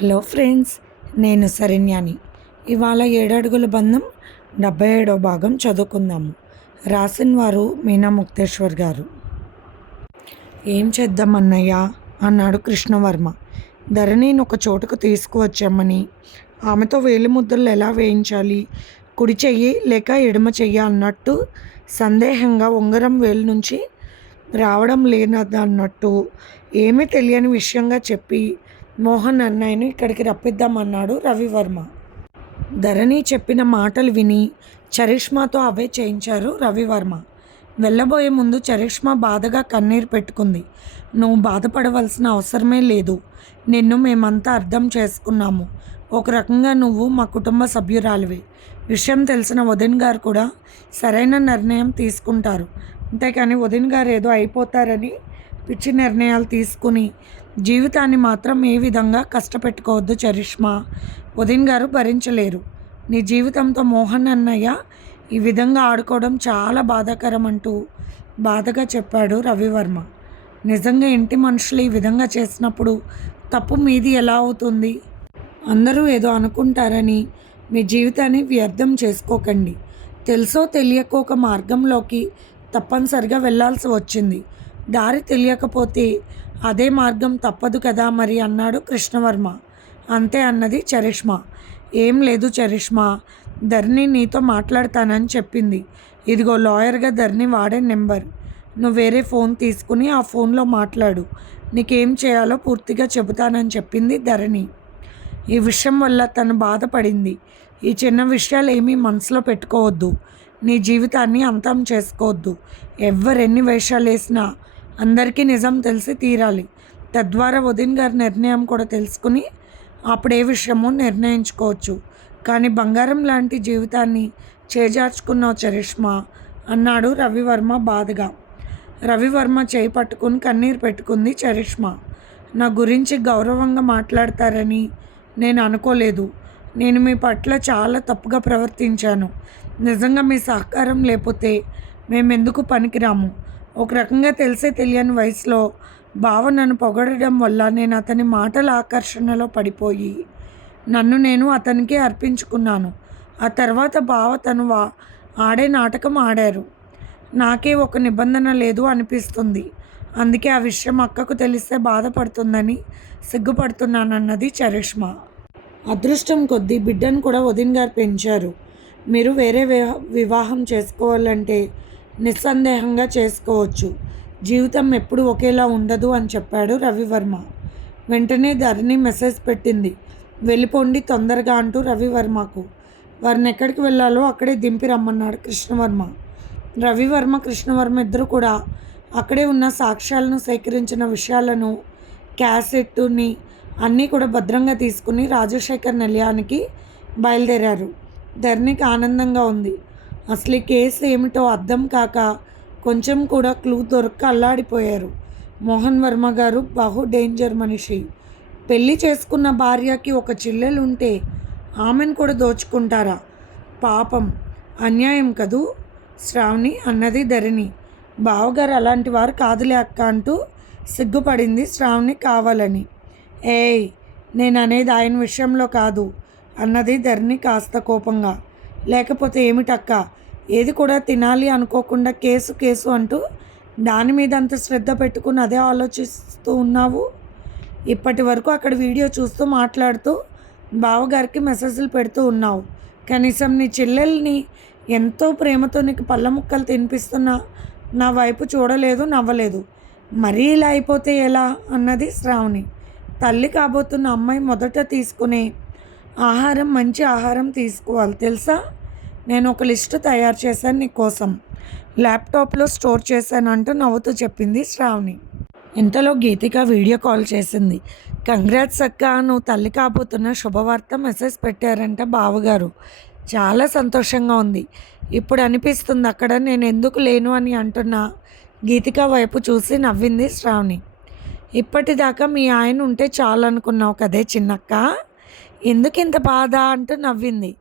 Hello friends నేను సరిన్యాని ఇవాళ ఏడడుగుల బంధం డెబ్బై ఏడో భాగం చదువుకుందాము. రాసిన వారు మీనా ముక్తేశ్వర్ గారు. ఏం చేద్దాం అన్నయ్య? అన్నాడు కృష్ణవర్మ. ధరణిని ఒక చోటుకు తీసుకువచ్చామని. ఆమెతో వేలి ముద్రలు ఎలా వేయించాలి? కుడి చెయ్యి లేక ఎడమ చెయ్యి అన్నట్టు సందేహంగా ఉంగరం వేలు నుంచి రావడం లేనదన్నట్టు ఏమీ తెలియని విషయంగా చెప్పి మోహన్ అన్నయ్యను ఇక్కడికి రప్పిద్దామన్నాడు రవివర్మ. ధరణి చెప్పిన మాటలు విని చరిష్మాతో అవే చేయించారు రవివర్మ. వెళ్ళబోయే ముందు చరిష్మా బాధగా కన్నీరు పెట్టుకుంది. నువ్వు బాధపడవలసిన అవసరమే లేదు. నిన్ను మేమంతా అర్థం చేసుకున్నాము. ఒక రకంగా నువ్వు మా కుటుంబ సభ్యురాలివి. విషయం తెలిసిన వదిన్ గారు కూడా సరైన నిర్ణయం తీసుకుంటారు. అంతేకాని వదిన్ గారు ఏదో అయిపోతారని పిచ్చి నిర్ణయాలు తీసుకుని జీవితాన్ని మాత్రం ఏ విధంగా కష్టపెట్టుకోవద్దు చరిష్మా. వదిన్ గారు భరించలేరు. నీ జీవితంతో మోహన్ అన్నయ్య ఈ విధంగా ఆడుకోవడం చాలా బాధాకరం అంటూ బాధగా చెప్పాడు రవివర్మ. నిజంగా ఇంటి మనుషులు ఈ విధంగా చేసినప్పుడు తప్పు మీది ఎలా అవుతుంది? అందరూ ఏదో అనుకుంటారని మీ జీవితాన్ని వ్యర్థం చేసుకోకండి. తెలుసో తెలియక ఒక మార్గంలోకి తప్పనిసరిగా వెళ్ళాల్సి వచ్చింది. దారి తెలియకపోతే అదే మార్గం తప్పదు కదా మరి అన్నాడు కృష్ణవర్మ. అంతే అన్నది చరిష్మా. ఏం లేదు చరిష్మా. ధరణి నీతో మాట్లాడతానని చెప్పింది. ఇదిగో లాయర్గా ధర్ని వాడే నెంబర్. నువ్వు వేరే ఫోన్ తీసుకుని ఆ ఫోన్లో మాట్లాడు. నీకేం చేయాలో పూర్తిగా చెబుతానని చెప్పింది ధరణి. ఈ విషయం వల్ల తను బాధపడింది. ఈ చిన్న విషయాలు ఏమీ మనసులో పెట్టుకోవద్దు. నీ జీవితాన్ని అంతం చేసుకోవద్దు. ఎవరెన్ని వేషాలు వేసినా అందరికీ నిజం తెలిసి తీరాలి. తద్వారా వదిన్ గారి నిర్ణయం కూడా తెలుసుకుని అప్పుడే విషయమో నిర్ణయించుకోవచ్చు. కానీ బంగారం లాంటి జీవితాన్ని చేజార్చుకున్నావు చరిష్మా అన్నాడు రవివర్మ బాధగా. రవివర్మ చేయి పట్టుకుని కన్నీరు పెట్టుకుంది చరిష్మా. నా గురించి గౌరవంగా మాట్లాడతారని నేను అనుకోలేదు. నేను మీ పట్ల చాలా తప్పుగా ప్రవర్తించాను. నిజంగా మీ సహకారం లేకపోతే మేమెందుకు పనికిరాము? ఒక రకంగా తెలిసే తెలియని వయసులో బావ నన్ను పొగడడం వల్ల నేను అతని మాటల ఆకర్షణలో పడిపోయి నన్ను నేను అతనికి అర్పించుకున్నాను. ఆ తర్వాత బావ తను వా ఆడే నాటకం ఆడారు. నాకే ఒక నిబంధన లేదు అనిపిస్తుంది. అందుకే ఆ విషయం అక్కకు తెలిస్తే బాధపడుతుందని సిగ్గుపడుతున్నానన్నది చరిష్మా. అదృష్టం కొద్దీ బిడ్డను కూడా వదిన్ గారు పెంచారు. మీరు వేరే వివాహం చేసుకోవాలంటే నిస్సందేహంగా చేసుకోవచ్చు. జీవితం ఎప్పుడు ఒకేలా ఉండదు అని చెప్పాడు రవివర్మ. వెంటనే ధరణి మెసేజ్ పెట్టింది. వెళ్ళిపోండి తొందరగా అంటూ రవివర్మకు. వారిని ఎక్కడికి వెళ్ళాలో అక్కడే దింపి రమ్మన్నాడు కృష్ణవర్మ. రవివర్మ కృష్ణవర్మ ఇద్దరు కూడా అక్కడే ఉన్న సాక్ష్యాలను సేకరించిన విషయాలను క్యాసెట్టుని అన్నీ కూడా భద్రంగా తీసుకుని రాజశేఖర్ నిలయానికి బయలుదేరారు. ధరణికి ఆనందంగా ఉంది. అసలు ఈ కేసు ఏమిటో అర్థం కాక కొంచెం కూడా క్లూ దొరక్క అల్లాడిపోయారు. మోహన్ వర్మ గారు బహు డేంజర్ మనిషి. పెళ్ళి చేసుకున్న భార్యకి ఒక చెల్లెలు ఉంటే ఆమెను కూడా దోచుకుంటారా? పాపం. అన్యాయం కదూ? శ్రావణి అన్నది ధరణి. బావగారు అలాంటి వారు కాదులే అక్క అంటూ సిగ్గుపడింది శ్రావణి కావాలని. ఏయ్ నేను అనేది ఆయన విషయంలో కాదు అన్నది ధరణి కాస్త కోపంగా. లేకపోతే ఏమిటక్క? ఏది కూడా తినాలి అనుకోకుండా కేసు కేసు అంటూ దాని మీద అంత శ్రద్ధ పెట్టుకుని అదే ఆలోచిస్తూ ఉన్నావు? ఇప్పటి వరకు అక్కడ వీడియో చూస్తూ మాట్లాడుతూ బావగారికి మెసేజ్లు పెడుతూ ఉన్నావు. కనీసం నీ చెల్లెల్ని ఎంతో ప్రేమతో నీకు పళ్ళ ముక్కలు తినిపిస్తున్నా నా వైపు చూడలేదు నవ్వలేదు. మరీ ఇలా అయిపోతే ఎలా? అన్నది శ్రావణి. తల్లి కాబోతున్న అమ్మాయి మొదట తీసుకునే ఆహారం మంచి ఆహారం తీసుకోవాలి. తెలుసా? నేను ఒక లిస్ట్ తయారు చేశాను నీ కోసం. ల్యాప్టాప్లో స్టోర్ చేశాను అంటూ నవ్వుతూ చెప్పింది శ్రావణి. ఇంతలో గీతిక వీడియో కాల్ చేసింది. కంగ్రాట్స్ అక్క నువ్వు తల్లి కాబోతున్న శుభవార్త మెసేజ్ పెట్టారంట బావగారు. చాలా సంతోషంగా ఉంది. ఇప్పుడు అనిపిస్తుంది అక్కడ నేను ఎందుకు లేను అని అంటున్నా గీతిక వైపు చూసి నవ్వింది శ్రావణి. ఇప్పటిదాకా మీ ఆయన ఉంటే చాలు అనుకున్నావు కదే చిన్నక్క? ఎందుకు ఇంత బాధ అంటూ నవ్వింది.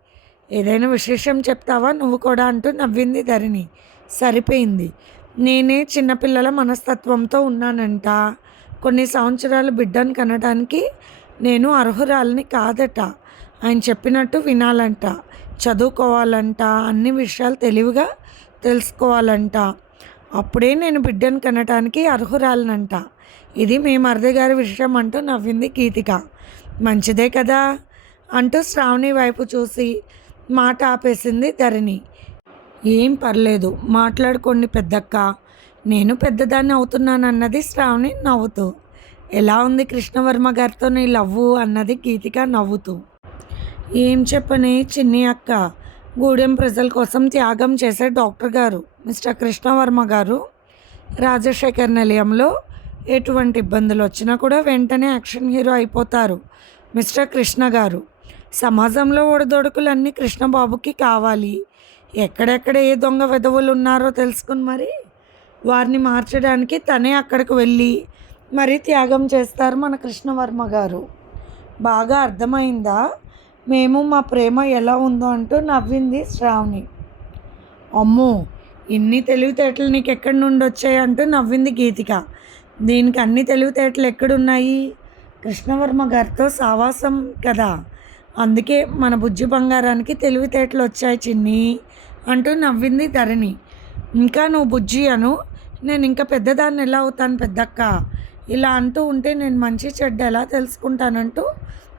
ఏదైనా విశేషం చెప్తావా? నువ్వు కూడా అంటూ నవ్వింది ధరణి. సరిపోయింది. నేనే చిన్నపిల్లల మనస్తత్వంతో ఉన్నానంట. కొన్ని సంవత్సరాలు బిడ్డను కనడానికి నేను అర్హురాలని కాదట. ఆయన చెప్పినట్టు వినాలంట. చదువుకోవాలంట. అన్ని విషయాలు తెలివిగా తెలుసుకోవాలంట. అప్పుడే నేను బిడ్డను కనటానికి అర్హురాలనంట. ఇది మీ మరిది గారి విషయం అంటూ నవ్వింది గీతిక. మంచిదే కదా? అంటూ శ్రావణి వైపు చూసి మాట ఆపేసింది ధరణి. ఏం పర్లేదు మాట్లాడుకోండి పెద్దక్క. నేను పెద్దదాన్ని అవుతున్నానన్నది శ్రావణి నవ్వుతూ. ఎలా ఉంది కృష్ణవర్మ గారితో నీ లవ్వు అన్నది గీతిక నవ్వుతూ. ఏం చెప్పని చిన్ని అక్క? గూడెం ప్రజల కోసం త్యాగం చేసే డాక్టర్ గారు మిస్టర్ కృష్ణవర్మ గారు. రాజశేఖర్ నిలయంలో ఎటువంటి ఇబ్బందులు వచ్చినా కూడా వెంటనే యాక్షన్ హీరో అయిపోతారు మిస్టర్ కృష్ణ గారు. సమాజంలో ఒడిదొడుకులన్నీ కృష్ణబాబుకి కావాలి. ఎక్కడెక్కడ ఏ దొంగ విధవులు ఉన్నారో తెలుసుకుని మరి వారిని మార్చడానికి తనే అక్కడికి వెళ్ళి మరీ త్యాగం చేస్తారు మన కృష్ణవర్మ గారు. బాగా అర్థమైందా? మేము మా ప్రేమ ఎలా ఉందో అంటూ నవ్వింది శ్రావణి. అమ్మో! ఇన్ని తెలివితేటలు నీకు ఎక్కడి నుండి వచ్చాయి అంటూ నవ్వింది గీతిక. దీనికి అన్ని తెలివితేటలు ఎక్కడున్నాయి? కృష్ణవర్మ గారితో సావాసం కదా? అందుకే మన బుజ్జి బంగారానికి తెలివితేటలు వచ్చాయి చిన్ని అంటూ నవ్వింది ధరణి ఇంకా నువ్వు బుజ్జి అను నేను ఇంకా పెద్దదాన్ని ఎలా అవుతాను పెద్దక్క? ఇలా అంటూ ఉంటే నేను మంచి చెడ్డ ఎలా తెలుసుకుంటానంటూ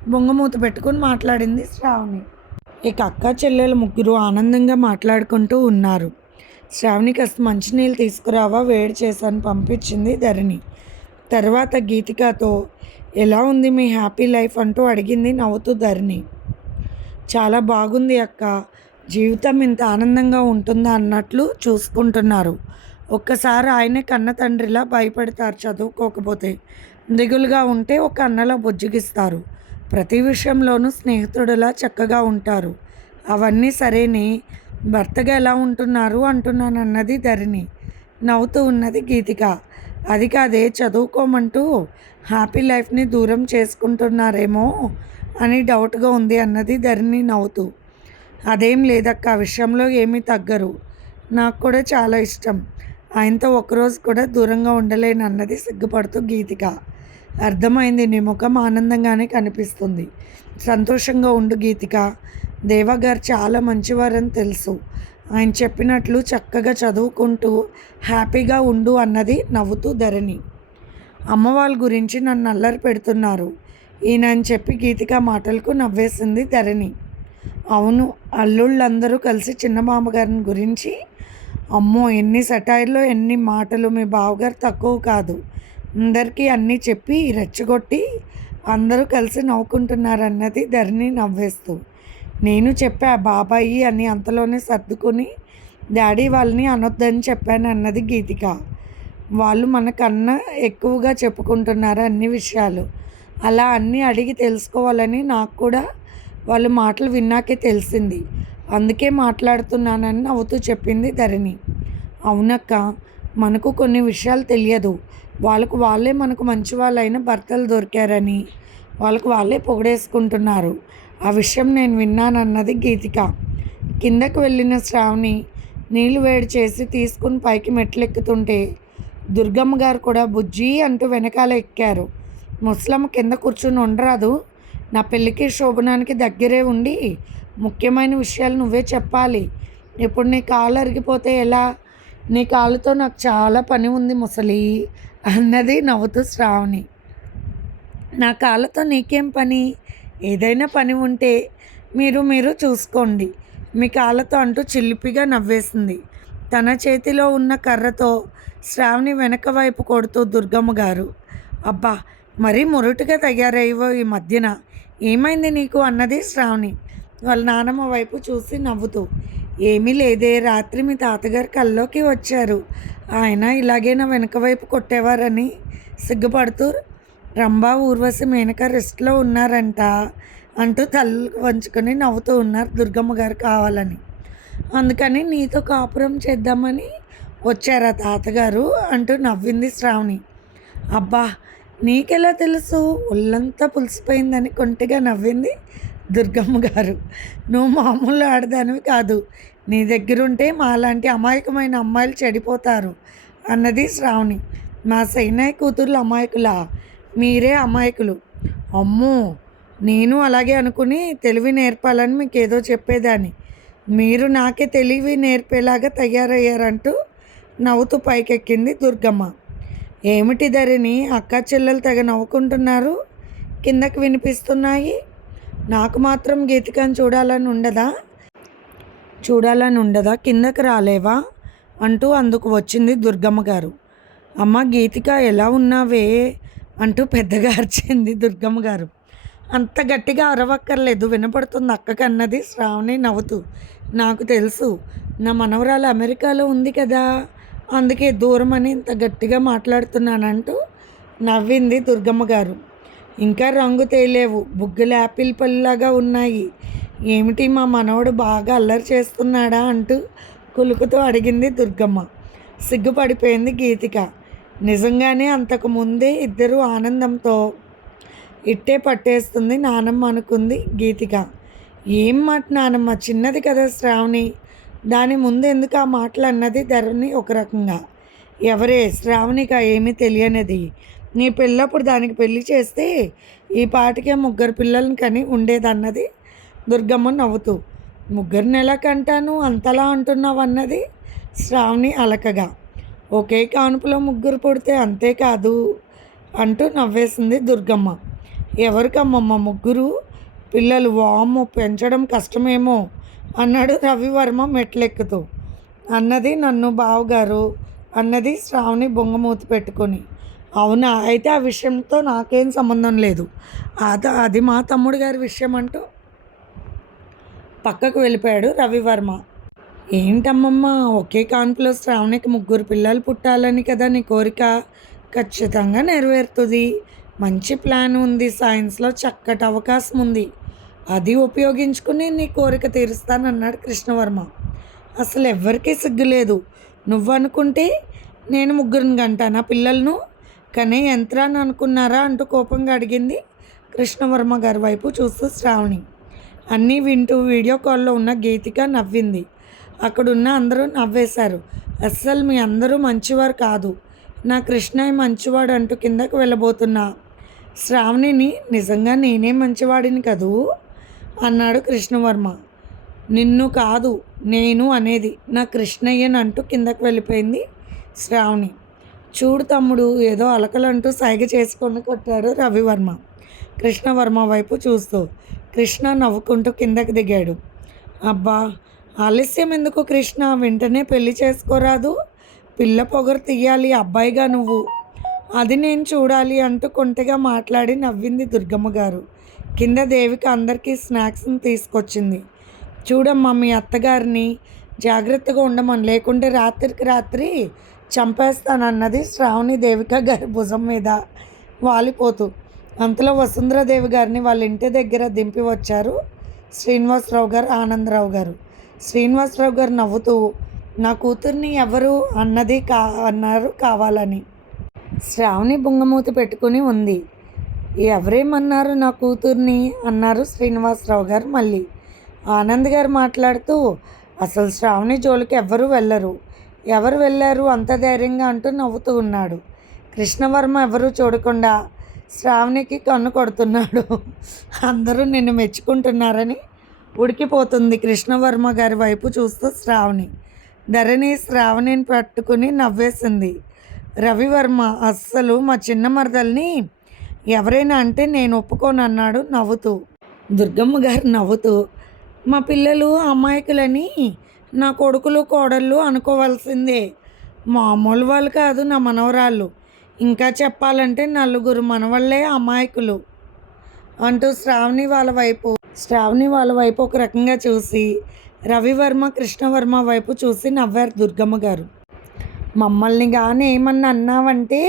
బొంగమూత పెట్టుకుని మాట్లాడింది శ్రావణి. ఇక అక్క చెల్లెలు ముగ్గురు ఆనందంగా మాట్లాడుకుంటూ ఉన్నారు. శ్రావణి కాస్త మంచినీళ్ళు తీసుకురావా వేడి చేశాను పంపించింది ధరణి తర్వాత గీతికతో ఎలా ఉంది మీ హ్యాపీ లైఫ్ అంటూ అడిగింది నవ్వుతూ ధరణి. చాలా బాగుంది అక్క. జీవితం ఇంత ఆనందంగా ఉంటుందా అన్నట్లు చూసుకుంటున్నారు. ఒక్కసారి ఆయనే కన్న తండ్రిలా భయపడతారు చదువుకోకపోతే. దిగులుగా ఉంటే ఒక అన్నలా బుజ్జగిస్తారు. ప్రతి విషయంలోనూ స్నేహితుడిలా చక్కగా ఉంటారు. అవన్నీ సరేని. భర్తగా ఎలా ఉంటున్నారు అంటున్నాను అన్నది ధరణి. నవ్వుతూ ఉన్నది గీతిక. అది కాదే చదువుకోమంటూ హ్యాపీ లైఫ్ని దూరం చేసుకుంటున్నారేమో అని డౌట్గా ఉంది అన్నది ధరణి నవ్వుతూ. అదేం లేదక్క ఆ విషయంలో ఏమీ తగ్గరు. నాకు కూడా చాలా ఇష్టం. ఆయనతో ఒకరోజు కూడా దూరంగా ఉండలేను అన్నది సిగ్గుపడుతూ గీతిక. అర్థమైంది నీ ముఖం ఆనందంగానే కనిపిస్తుంది. సంతోషంగా ఉండు గీతిక. దేవగారు చాలా మంచివారని తెలుసు. ఆయన చెప్పినట్లు చక్కగా చదువుకుంటూ హ్యాపీగా ఉండు అన్నది నవ్వుతూ ధరణి. అమ్మ వాళ్ళ గురించి నన్ను అల్లరి పెడుతున్నారు. ఈయన అని చెప్పి గీతిక మాటలకు నవ్వేసింది ధరణి. అవును అల్లుళ్ళందరూ కలిసి చిన్న మామగారిని గురించి అమ్మో ఎన్ని సటైర్లో ఎన్ని మాటలు మీ బావగారు తక్కువ కాదు. అందరికీ అన్నీ చెప్పి రెచ్చగొట్టి అందరూ కలిసి నవ్వుకుంటున్నారన్నది ధరణి నవ్వేస్తూ. నేను చెప్పా బాబాయి అని అంతలోనే సర్దుకుని డాడీ వాళ్ళని అనొద్దని చెప్పాను అన్నది గీతిక. వాళ్ళు మనకన్నా ఎక్కువగా చెప్పుకుంటున్నారు అన్ని విషయాలు. అలా అన్నీ అడిగి తెలుసుకోవాలని నాకు కూడా వాళ్ళ మాటలు విన్నాకే తెలిసింది. అందుకే మాట్లాడుతున్నానని నవ్వుతూ చెప్పింది ధరణి. అవునక్క మనకు కొన్ని విషయాలు తెలియదు. వాళ్ళకు వాళ్ళే మనకు మంచి వాళ్ళైన భర్తలు దొరికారని వాళ్ళకు వాళ్ళే పొగడేసుకుంటున్నారు. ఆ విషయం నేను విన్నానన్నది గీతిక. కిందకు వెళ్ళిన శ్రావణి నీళ్ళు వేడి చేసి తీసుకుని పైకి మెట్లెక్కుతుంటే దుర్గమ్మ గారు కూడా బుజ్జి అంటూ వెనకాల ఎక్కారు. ముసలమ్మ కింద కూర్చుని ఉండరాదు. నా పెళ్ళికి శోభనానికి దగ్గరే ఉండి ముఖ్యమైన విషయాలు నువ్వే చెప్పాలి. ఇప్పుడు నీ కాళ్ళు అరిగిపోతే ఎలా? నీ కాళ్ళతో నాకు చాలా పని ఉంది ముసలి అన్నది నవ్వుతూ శ్రావణి. నా కాళ్ళతో నీకేం పని? ఏదైనా పని ఉంటే మీరు మీరు చూసుకోండి. మీ కాళ్ళతో అంటూ చిల్లిపిగా నవ్వేసింది. తన చేతిలో ఉన్న కర్రతో శ్రావణి వెనక వైపు కొడుతూ దుర్గమ్మ గారు అబ్బా మరీ మురుటుగా తయారయ్యవో ఈ మధ్యన. ఏమైంది నీకు అన్నది శ్రావణి. వాళ్ళ నానమ్మ వైపు చూసి నవ్వుతూ ఏమీ లేదే రాత్రి మీ తాతగారు కల్లోకి వచ్చారు. ఆయన ఇలాగే నా వెనక వైపు కొట్టేవారని సిగ్గుపడుతూ రంభా ఊర్వశి మేనక రెస్ట్లో ఉన్నారంట అంటూ తల్లు వంచుకొని నవ్వుతూ ఉన్నారు దుర్గమ్మ గారు కావాలని. అందుకని నీతో కాపురం చేద్దామని వచ్చారా తాతగారు అంటూ నవ్వింది శ్రావణి. అబ్బా నీకెలా తెలుసు? ఒళ్ళంతా పులిసిపోయిందని కొంటిగా నవ్వింది దుర్గమ్మ గారు. నువ్వు మామూలు ఆడదానివి కాదు. నీ దగ్గరుంటే మాలాంటి అమాయకమైన అమ్మాయిలు చెడిపోతారు అన్నది శ్రావణి. మా సైనాయి కూతుర్లు అమాయకులా? మీరే అమాయకులు. అమ్మో నేను అలాగే అనుకుని తెలివి నేర్పాలని మీకు ఏదో చెప్పేదాన్ని. మీరు నాకే తెలివి నేర్పేలాగా తయారయ్యారంటూ నవ్వుతూ పైకెక్కింది దుర్గమ్మ. ఏమిటి ధరిని అక్క చెల్లెలు తెగ నవ్వుకుంటున్నారు? కిందకి వినిపిస్తున్నాయి. నాకు మాత్రం గీతికని చూడాలని ఉండదా? చూడాలని ఉండదా కిందకి రాలేవా? అంటూ అందుకు వచ్చింది దుర్గమ్మ గారు. అమ్మ గీతిక ఎలా ఉన్నావే? అంటూ పెద్దగా అరిచింది దుర్గమ్మ గారు. అంత గట్టిగా అరవక్కర్లేదు వినపడుతుంది అక్కకన్నది శ్రావణి నవ్వుతూ. నాకు తెలుసు నా మనవరాలు అమెరికాలో ఉంది కదా? అందుకే దూరం అని ఇంత గట్టిగా మాట్లాడుతున్నానంటూ నవ్వింది దుర్గమ్మ గారు. ఇంకా రంగు తేలేవు. బుగ్గలు యాపిల్ పళ్ళలాగా ఉన్నాయి. ఏమిటి మా మనవడు బాగా అల్లరి చేస్తున్నాడా అంటూ కులుకుతూ అడిగింది దుర్గమ్మ. సిగ్గుపడిపోయింది గీతిక. నిజంగానే అంతకు ముందే ఇద్దరు ఆనందంతో ఇట్టే పట్టేస్తుంది నానమ్మ అనుకుంది గీతిక. ఏం మాట నానమ్మ? చిన్నది కదా శ్రావణి. దాని ముందు ఎందుకు ఆ మాటలు అన్నది ధరణి ఒక రకంగా. ఎవరే శ్రావణిక ఏమీ తెలియనిది. నీ పిల్లప్పుడు దానికి పెళ్ళి చేస్తే ఈ పాటికే ముగ్గురు పిల్లల్ని కని ఉండేదన్నది దుర్గమ్మ నవ్వుతూ. ముగ్గురిని ఎలా కంటాను? అంతలా అంటున్నావు అన్నది శ్రావణి అలకగా. ఒకే కానుపులో ముగ్గురు పుడితే అంతేకాదు అంటూ నవ్వేసింది దుర్గమ్మ. ఎవరికమ్మమ్మ ముగ్గురు? పిల్లలు వాము పెంచడం కష్టమేమో? అన్నాడు రవివర్మ మెట్లెక్కుతూ. అన్నది నన్ను బావగారు అన్నది శ్రావణి బొంగమూతి పెట్టుకొని. అవునా? అయితే ఆ విషయంతో నాకేం సంబంధం లేదు. అది అది మా తమ్ముడు గారి విషయం అంటూ పక్కకు వెళ్ళిపోయాడు రవివర్మ. ఏంటమ్మమ్మ? ఒకే కాన్పులో శ్రావణికి ముగ్గురు పిల్లలు పుట్టాలని కదా నీ కోరిక? ఖచ్చితంగా నెరవేరుతుంది. మంచి ప్లాన్ ఉంది. సైన్స్లో చక్కటి అవకాశం ఉంది. అది ఉపయోగించుకుని నీ కోరిక తీరుస్తానన్నాడు కృష్ణవర్మ. అసలు ఎవ్వరికీ సిగ్గులేదు నువ్వు అనుకుంటే నేను ముగ్గురిని గంటానా పిల్లలను? కానీ యంత్రాన్ని అనుకున్నారా అంటూ కోపంగా అడిగింది కృష్ణవర్మ గారి వైపు చూస్తూ శ్రావణి. అన్నీ వింటూ వీడియో కాల్లో ఉన్న గీతిక నవ్వింది. అక్కడున్న అందరూ నవ్వేశారు. అస్సలు మీ అందరూ మంచివారు కాదు. నా కృష్ణయ్య మంచివాడు అంటూ కిందకు వెళ్ళబోతున్నా. శ్రావణిని నిజంగా నేనే మంచివాడిని కదూ? అన్నాడు కృష్ణవర్మ. నిన్ను కాదు నేను అనేది నా కృష్ణయ్యని అంటూ కిందకు వెళ్ళిపోయింది శ్రావణి. చూడు తమ్ముడు ఏదో అలకలంటూ సైగ చేసుకొని కొట్టాడు రవివర్మ. కృష్ణవర్మ వైపు చూస్తూ కృష్ణ నవ్వుకుంటూ కిందకి దిగాడు. అబ్బా ఆలస్యం ఎందుకు కృష్ణ? వెంటనే పెళ్ళి చేసుకోరాదు. పిల్ల పొగరు తీయాలి అబ్బాయిగా నువ్వు. అది నేను చూడాలి అంటూ కొంటగా మాట్లాడి నవ్వింది దుర్గమ్మ గారు. కింద దేవిక అందరికీ స్నాక్స్ని తీసుకొచ్చింది. చూడమ్మా మీ అత్తగారిని జాగ్రత్తగా ఉండమని. లేకుంటే రాత్రికి రాత్రి చంపేస్తానన్నది శ్రావణి దేవిక గారి భుజం మీద వాలిపోతూ. అంతలో వసుంధరాదేవి గారిని వాళ్ళ ఇంటి దగ్గర దింపి వచ్చారు శ్రీనివాసరావు గారు ఆనందరావు గారు. శ్రీనివాసరావు గారు నవ్వుతూ నా కూతుర్ని ఎవరు అన్నది కా అన్నారు కావాలని. శ్రావణి బుంగమూతి పెట్టుకుని ఉంది. ఎవరేమన్నారు నా కూతుర్ని? అన్నారు శ్రీనివాసరావు గారు మళ్ళీ. ఆనంద్ గారు మాట్లాడుతూ అసలు శ్రావణి జోలికి ఎవ్వరూ వెళ్ళరు. ఎవరు వెళ్ళారు అంత ధైర్యంగా అంటూ నవ్వుతూ ఉన్నాడు. కృష్ణవర్మ ఎవరు చూడకుండా శ్రావణికి కన్ను కొడుతున్నాడు. అందరూ నిన్ను మెచ్చుకుంటున్నారని ఉడికిపోతుంది కృష్ణవర్మ గారి వైపు చూస్తూ శ్రావణి. ధరణి శ్రావణిని పట్టుకుని నవ్వేసింది. రవివర్మ అస్సలు మా చిన్న మరదల్ని ఎవరైనా అంటే నేను ఒప్పుకోను అన్నాడు నవ్వుతూ. దుర్గమ్మ గారు నవ్వుతూ మా పిల్లలు అమాయకులని నా కొడుకులు కోడళ్ళు అనుకోవాల్సిందే. మామూలు వాళ్ళు కాదు నా మనవరాళ్ళు. ఇంకా చెప్పాలంటే నలుగురు మనవళ్ళే అమాయకులు. అంటూ శ్రావణి వాళ్ళ వైపు శ్రావణి వాళ్ళ వైపు ఒక రకంగా చూసి రవివర్మ కృష్ణవర్మ వైపు చూసి నవ్వారు దుర్గమ్మ గారు. మమ్మల్ని కానీ ఏమన్నా అన్నావంటే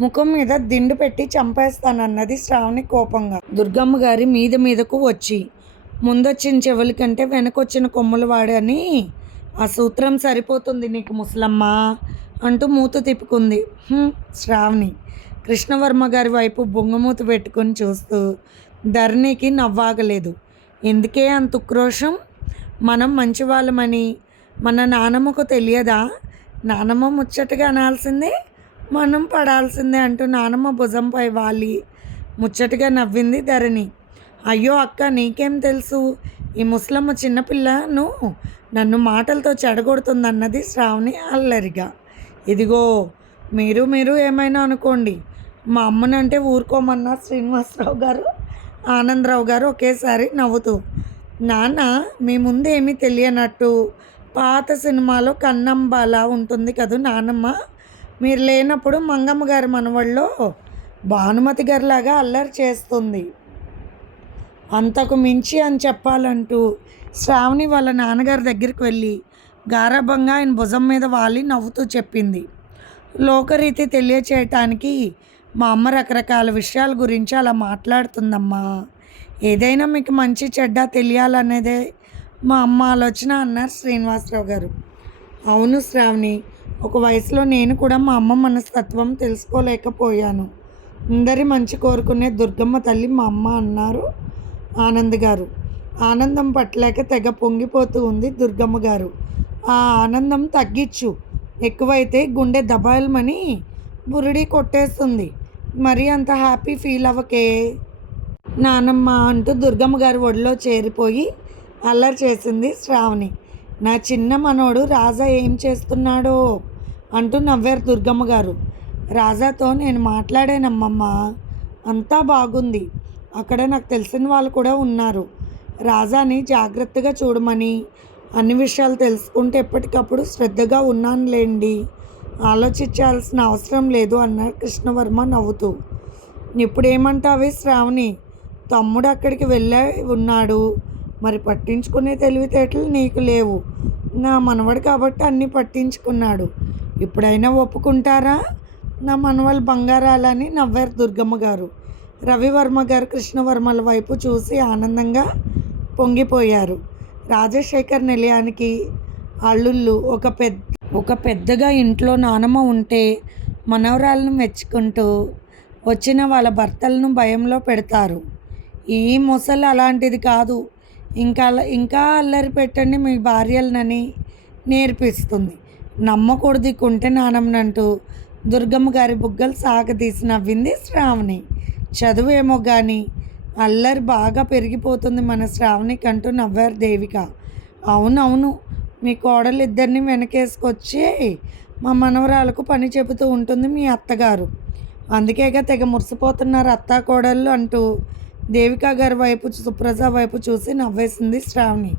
ముఖం మీద దిండు పెట్టి చంపేస్తానన్నది శ్రావణి కోపంగా. దుర్గమ్మ గారి మీద మీదకు వచ్చి ముందొచ్చిన చెవుల కంటే వెనకొచ్చిన కొమ్ములు వాడని ఆ సూత్రం సరిపోతుంది నీకు ముసలమ్మ అంటూ మూత తిప్పుకుంది. శ్రావణి కృష్ణవర్మ గారి వైపు బొంగమూత పెట్టుకొని చూస్తూ ధరణికి నవ్వాగలేదు. ఎందుకే అంత ఉక్రోషం? మనం మంచివాళ్ళమని మన నానమ్మకు తెలియదా? నానమ్మ ముచ్చటగా అనాల్సిందే. మనం పడాల్సిందే అంటూ నానమ్మ భుజంపై వాలి. ముచ్చటగా నవ్వింది ధరణి. అయ్యో అక్క నీకేం తెలుసు? ఈ ముసలమ్మ చిన్నపిల్లను నన్ను మాటలతో చెడగొడుతుందన్నది శ్రావణి అల్లరిగా. ఇదిగో మీరు మీరు ఏమైనా అనుకోండి. మా అమ్మనంటే ఊరుకోమన్న శ్రీనివాసరావు గారు ఆనందరావు గారు ఒకేసారి నవ్వుతూ నాన్న మీ ముందు ఏమీ తెలియనట్టు. పాత సినిమాలో కన్నంబాల ఉంటుంది కదూ నానమ్మ? మీరు లేనప్పుడు మంగమ్మ గారి మనవళ్ళు భానుమతి గారిలాగా అల్లరి చేస్తుంది. అంతకు మించి అని చెప్పాలంటూ శ్రావణి వాళ్ళ నాన్నగారి దగ్గరికి వెళ్ళి గారాభంగా ఆయన భుజం మీద వాలి నవ్వుతూ చెప్పింది. లోకరీతి తెలియచేయటానికి మా అమ్మ రకరకాల విషయాల గురించి అలా మాట్లాడుతుందమ్మా. ఏదైనా మీకు మంచి చెడ్డ తెలియాలనేదే మా అమ్మ ఆలోచన అన్నారు శ్రీనివాసరావు గారు. అవును శ్రావణి ఒక వయసులో నేను కూడా మా అమ్మ మనస్తత్వం తెలుసుకోలేకపోయాను. అందరి మంచి కోరుకునే దుర్గమ్మ తల్లి మా అమ్మ అన్నారు ఆనంద్ గారు. ఆనందం పట్టలేక తెగ పొంగిపోతూ ఉంది దుర్గమ్మ గారు. ఆ ఆనందం తగ్గించు ఎక్కువైతే గుండె దబాయలమని బురిడి కొట్టేస్తుంది. మరీ అంత హ్యాపీ ఫీల్ అవ్వకే. నానమ్మ అంటూ దుర్గమ్మ గారి ఒడిలో చేరిపోయి అల్లరి చేసింది శ్రావణి. నా చిన్న మనోడు రాజా ఏం చేస్తున్నాడో? అంటూ నవ్వారు దుర్గమ్మ గారు. రాజాతో నేను మాట్లాడానమ్మమ్మ అంతా బాగుంది. అక్కడ నాకు తెలిసిన వాళ్ళు కూడా ఉన్నారు. రాజాని జాగ్రత్తగా చూడమని అన్ని విషయాలు తెలుసుకుంటే ఎప్పటికప్పుడు శ్రద్ధగా ఉన్నానులేండి. ఆలోచించాల్సిన అవసరం లేదు అన్నాడు కృష్ణవర్మ నవ్వుతూ. ఇప్పుడేమంటావే శ్రావణి? తమ్ముడు అక్కడికి వెళ్ళే ఉన్నాడు. మరి పట్టించుకునే తెలివితేటలు నీకు లేవు. నా మనవడు కాబట్టి అన్నీ పట్టించుకున్నాడు. ఇప్పుడైనా ఒప్పుకుంటారా? నా మనవలు బంగారాలని నవ్వారు దుర్గమ్మ గారు. రవివర్మ గారు కృష్ణవర్మల వైపు చూసి ఆనందంగా పొంగిపోయారు. రాజశేఖర్ నిలయానికి అల్లుళ్ళు ఒక పెద్ద ఒక పెద్దగా ఇంట్లో నానమ్మ ఉంటే మనవరాలను మెచ్చుకుంటూ వచ్చిన వాళ్ళ భర్తలను భయంలో పెడతారు. ఈ ముసలు అలాంటిది కాదు. ఇంకా ఇంకా అల్లరి పెట్టండి మీ భార్యలనని నేర్పిస్తుంది. నమ్మకూడదు కుంటే నానమ్మనంటూ దుర్గమ్మ గారి బుగ్గలు సాగతీసి నవ్వింది శ్రావణి. చదువేమో కానీ అల్లరి బాగా పెరిగిపోతుంది మన శ్రావణికి అంటూ నవ్వారు దేవిక. అవునవును మీ కోడలు ఇద్దరిని వెనకేసుకొచ్చి మా మనవరాలకు పని చెబుతూ ఉంటుంది మీ అత్తగారు. అందుకేగా తెగ మురిసిపోతున్నారు అత్తా కోడళ్ళు అంటూ దేవిక గారి వైపు సుప్రజ వైపు చూసి నవ్వేసింది శ్రావణి.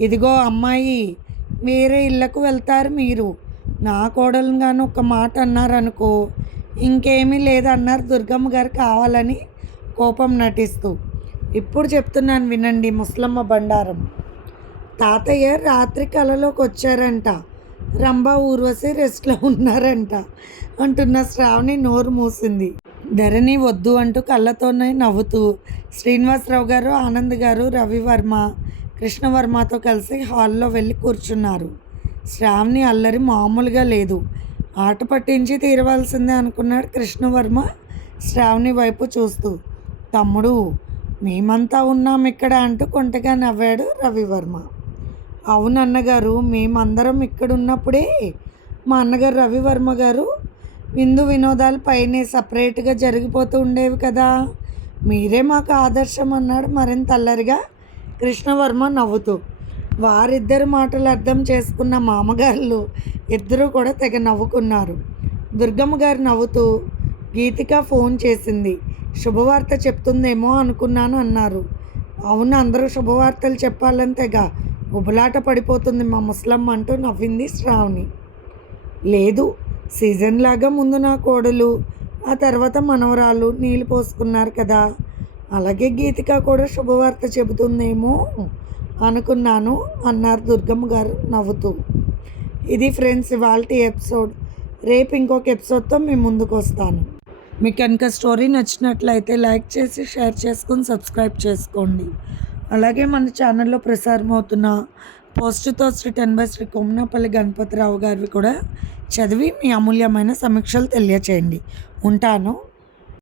ఇదిగో అమ్మాయి వేరే ఇళ్ళకు వెళ్తారు మీరు. నా కోడలు గాను ఒక మాట అన్నారనుకో ఇంకేమీ లేదన్నారు దుర్గమ్మ గారు కావాలని కోపం నటిస్తూ. ఇప్పుడు చెప్తున్నాను వినండి ముసలమ్మ బండారం. తాతయ్య రాత్రి కలలోకి వచ్చారంట. రంభ ఊర్వశి రెస్ట్లో ఉన్నారంట అంటున్న శ్రావణి నోరు మూసింది. ధరణి వద్దు అంటూ కళ్ళతోనే నవ్వుతూ శ్రీనివాసరావు గారు ఆనంద్ గారు రవివర్మ కృష్ణవర్మతో కలిసి హాల్లో వెళ్ళి కూర్చున్నారు. శ్రావణి అల్లరి మామూలుగా లేదు. ఆట పట్టించి తీరవలసిందే అనుకున్నాడు కృష్ణవర్మ శ్రావణి వైపు చూస్తూ. తమ్ముడు మేమంతా ఉన్నాం ఇక్కడ అంటూ కొంటగా నవ్వాడు రవివర్మ. అవును అన్నగారు మేమందరం ఇక్కడ ఉన్నప్పుడే మా అన్నగారు రవివర్మ గారు విందు వినోదాలు పైనే సపరేట్గా జరిగిపోతూ ఉండేవి కదా. మీరే మాకు ఆదర్శం అన్నాడు మరింత అల్లరిగా కృష్ణవర్మ నవ్వుతూ వారిద్దరి మాటలు అర్థం చేసుకున్న మామగారులు ఇద్దరూ కూడా తెగ నవ్వుకున్నారు. దుర్గమ్మ గారు నవ్వుతూ గీతిక ఫోన్ చేసింది. శుభవార్త చెప్తుందేమో అనుకున్నాను అన్నారు. అవును అందరూ శుభవార్తలు చెప్పాలని తెగ ఉబలాట పడిపోతుంది మా ముసలమ్మ అంటూ నవ్వింది శ్రావణి. లేదు సీజన్ లాగా ముందు నా కోడలు ఆ తర్వాత మనవరాలు నీళ్ళు పోసుకున్నారు కదా. అలాగే గీతిక కూడా శుభవార్త చెబుతుందేమో అనుకున్నాను అన్నారు దుర్గమ్మ గారు నవ్వుతూ. ఇది ఫ్రెండ్స్ ఇవాళ ఎపిసోడ్. రేపు ఇంకొక ఎపిసోడ్తో మేము ముందుకు వస్తాను. మీకు కనుక స్టోరీ నచ్చినట్లయితే లైక్ చేసి షేర్ చేసుకొని సబ్స్క్రైబ్ చేసుకోండి. అలాగే మన ఛానల్లో ప్రసారం అవుతున్న పోస్టుతో శ్రీ టెన్ బై శ్రీ కొమ్మనపల్లి గణపతిరావు గారివి కూడా చదివి మీ అమూల్యమైన సమీక్షలు తెలియచేయండి. ఉంటాను.